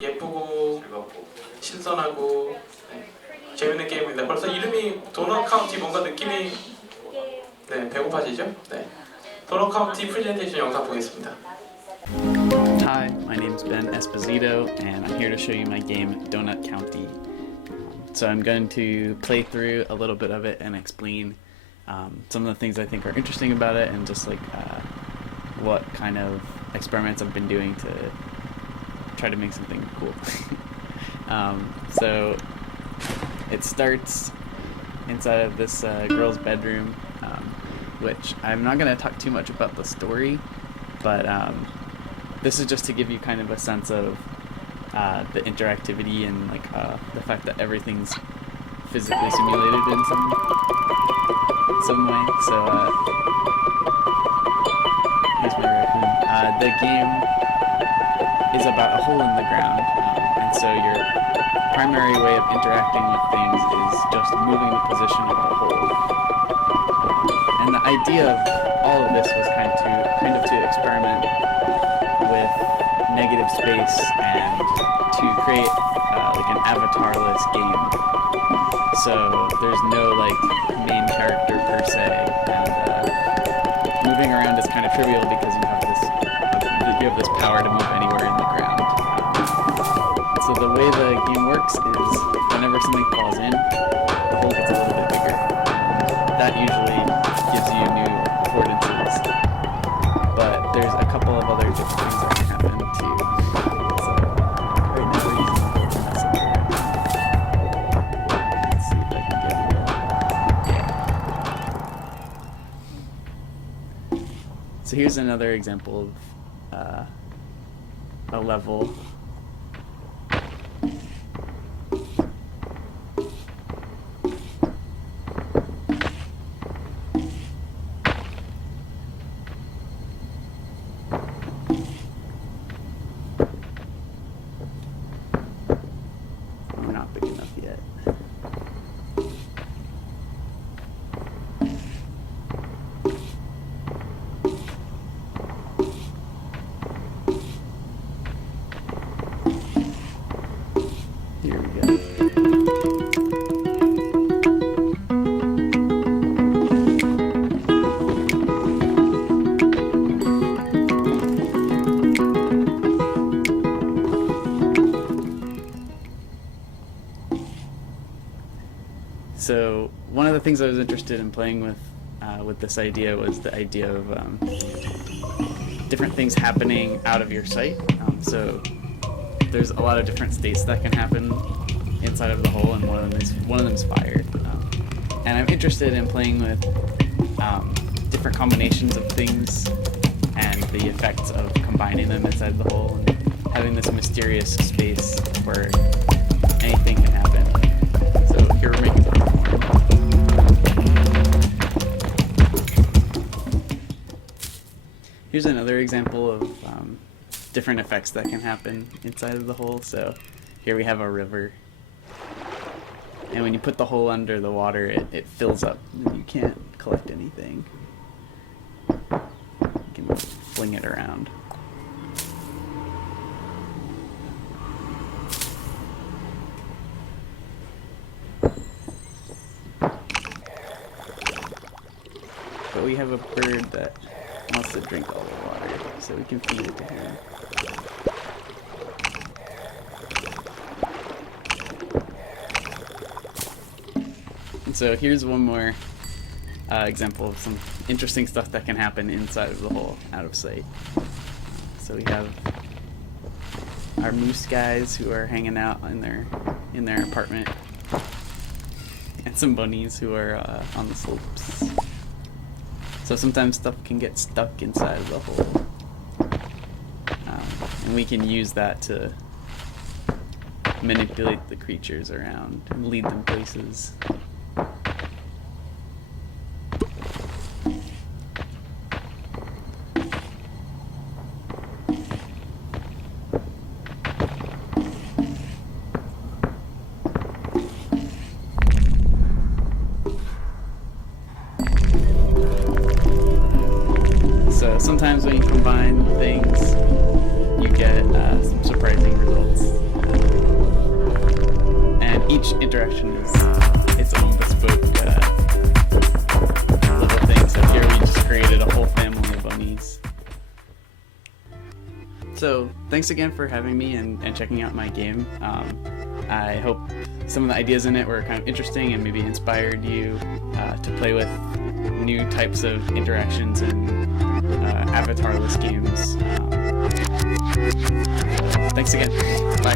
예쁘고 신선하고 재밌는 게임입니다. 벌써 이름이 도넛 카운티 뭔가 느낌이 배고파지죠? 도넛 카운티 프레젠테이션 영상 보겠습니다. Hi, my name is Ben Esposito, and I'm here to show you my game Donut County. So I'm going to play through a little bit of it and explain some of the things I think are interesting about it, and just like what kind of experiments I've been doing to try to make something cool. So it starts inside of this girl's bedroom, which I'm not going to talk too much about the story, but this is just to give you kind of a sense of the interactivity and like the fact that everything's physically simulated in some way. So here's my raccoon. The game is about a hole in the ground, and so your primary way of interacting with things is just moving the position of the hole. And the idea of all of this was kind of to experiment with negative space and to create like an avatarless game. So there's no like main character per se, and moving around is kind of trivial because you have this power to move anywhere in the ground. So the way the game works is whenever something falls in, the hole gets a little bit bigger. That usually gives you new affordances. But there's a couple of other different things that can happen too. So right now we're using the messenger. Let's see if I can get it. So here's another example of a level. We're not big enough yet. Here we go. So one of the things I was interested in playing with this idea was the idea of different things happening out of your sight. So there's a lot of different states that can happen inside of the hole, and one of them is fire. And I'm interested in playing with different combinations of things and the effects of combining them inside the hole and having this mysterious space where anything can happen. So here we're making something more. Here's another example of different effects that can happen inside of the hole. So here we have a river, and when you put the hole under the water, it fills up and you can't collect anything. You can fling it around. But we have a bird that wants to drink all the water, so we can feed it to him. And so here's one more example of some interesting stuff that can happen inside of the hole, out of sight. So we have our moose guys who are hanging out in their apartment, and some bunnies who are on the slopes. So sometimes stuff can get stuck inside of the hole, and we can use that to manipulate the creatures around and lead them places. So sometimes when you combine things, you get some surprising results. interaction is its own bespoke little thing. So here we just created a whole family of bunnies. So thanks again for having me and checking out my game. I hope some of the ideas in it were kind of interesting and maybe inspired you to play with new types of interactions in avatarless games. Thanks again. Bye.